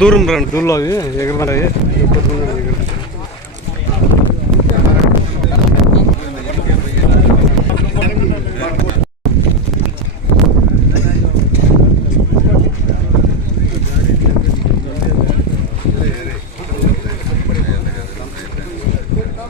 దూరం రండి దూరంలో అవి.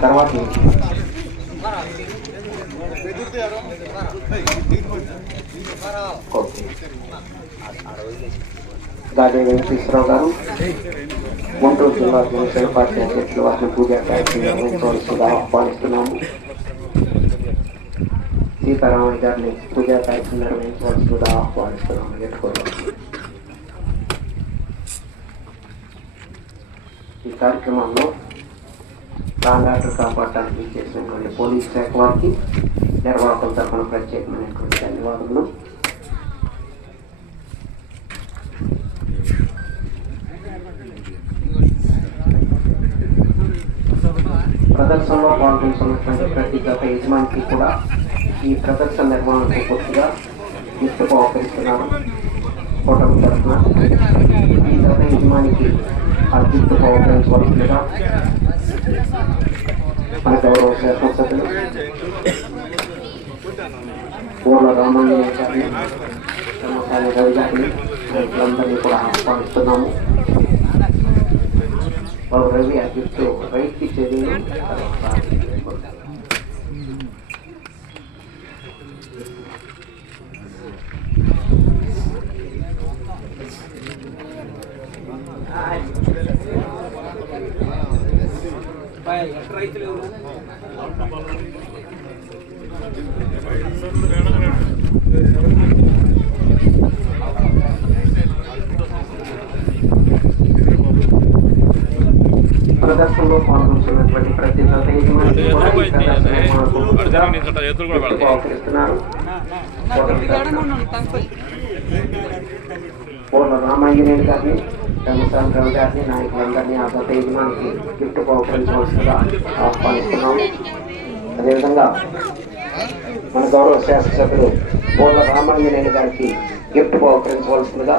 తర్వాత గాలి వెంకటేశ్వరరావు గారు? గుంటూరు జిల్లా జనసేన పార్టీ అధ్యక్షులు వారిని పూజా కార్యక్రమం ఆహ్వానిస్తున్నాము సీతారామయ్య గారిని పూజా కార్యక్రమం నిర్వహించవలసిందిగా ఆహ్వానిస్తున్నాము ఎట్టుకోవాలి కార్యక్రమంలో లాండాటర్ కాపాడటానికి చేసినటువంటి పోలీస్ శాఖ వారికి నిర్వాహకుల తరఫున ప్రత్యేకమైనటువంటి ధన్యవాదములు. ప్రదర్శనలో పాల్గొంటున్నటువంటి ప్రతి గత యజమానికి కూడా ఈ ప్రదర్శన నిర్మాణంతో పూర్తిగా గిఫ్ట్ ఉపకరిస్తున్నారు ఫోటో తరఫున ఈ గత యజమానికి ఆ గిఫ్ట్ ఉపకరించవలసిందిగా మన గౌరవ శాసనసభ్యులు పూర్ణ రామాంజనేయ గారిని బ్రహ్మచారి రవి గారిని రైతులందరినీ కూడా ఆహ్వానిస్తున్నాము వారు రవి ఆ రైతు చర్యలు రైతులు ఎవరు? ప్రతి గత యజమానికి కూడా ఈ ప్రదర్శన నిర్మాణంతో పూర్తిగా గిఫ్ట్ ఉపకరిస్తున్నారు పూర్ణ రామాంజనేయులు గారిని ధర్మశాల రవి గారిని నాయకులందరినీ ఆ గత యజమానికి గిఫ్ట్ బహుకరించవలసిందిగా ఆహ్వానిస్తున్నాము అదేవిధంగా మన గౌరవ శాసనసభ్యులు పూర్ణ రామాంజనేయులు గారికి గిఫ్ట్ బహుకరించవలసిందిగా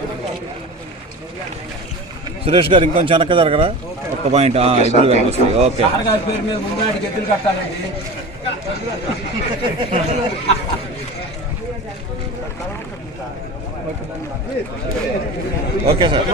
సురేష్ గారు ఇంకొంచెం వెనక్కి జరగరా ఒక్క పాయింట్. ఆ, ఇద్దరు కనిపిస్తాయి ఓకే. Okay sir.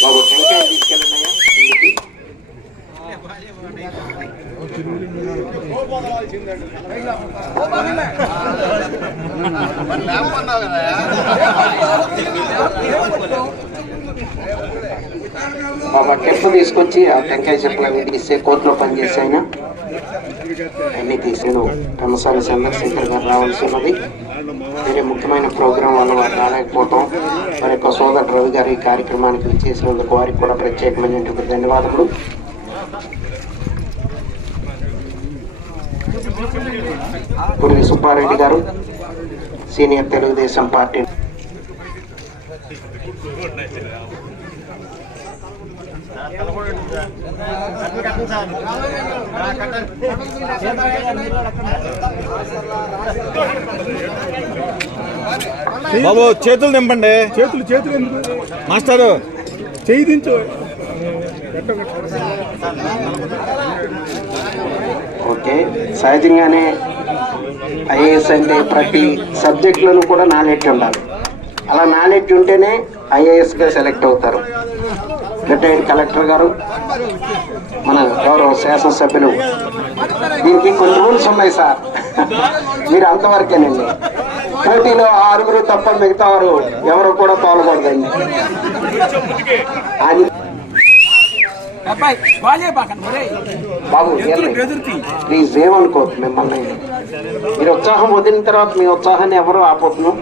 బాబు టెంకాయ బాబా టెంపు తీసుకొచ్చి ఆ టెంకాయ చెప్పులు అన్ని తీస్తే కోర్టులో పనిచేసే ఆయన. అన్ని తీసాను. రమసారి చంద్రశేఖర్ గారు రావాల్సి ఉన్నది. వేరే ముఖ్యమైన ప్రోగ్రాం వల్ల వారు రాలేకపోవటం. వారి యొక్క సోదరు రవి గారు ఈ కార్యక్రమానికి చేసినందుకు వారికి కూడా ప్రత్యేకమైనటువంటి ధన్యవాదములు. కురివి సుబ్బారెడ్డి గారు సీనియర్ తెలుగుదేశం పార్టీ బాబు చేతులు నింపండి. చేతులు చేతులు ఎందుకు? మాస్టారు. చేయి దించు. ఓకే సహజంగానే ఐఏఎస్ అంటే ప్రతి సబ్జెక్టులను కూడా నాలెడ్జ్ ఉండాలి. అలా నాలెడ్జ్ ఉంటేనే ఐఏఎస్గా సెలెక్ట్ అవుతారు. రిటైర్డ్ కలెక్టర్ గారు మన గౌరవ శాసనసభ్యులు. దీనికి కొన్ని రూల్స్ ఉన్నాయి సార్. మీరు అంతవరకేనండి. పోటీలో ఆరుగురు తప్ప మిగతా వారు ఎవరు కూడా పాల్గొనదండి అని. బాబు ప్లీజ్ ఏమనుకోవద్దు మిమ్మల్ని. మీరు ఉత్సాహం వదిలిన తర్వాత మీ ఉత్సాహాన్ని ఎవరు ఆపొద్దును